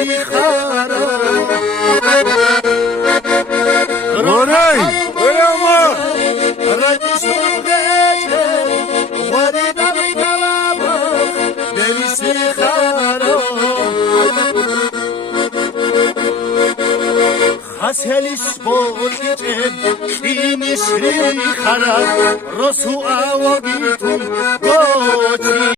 بریسی خراب رونای برما ردیس بغیشه واری دم کلام بریسی خراب خسلیس بولیچه اینیش ری خراب رسو آوگیتون گوچی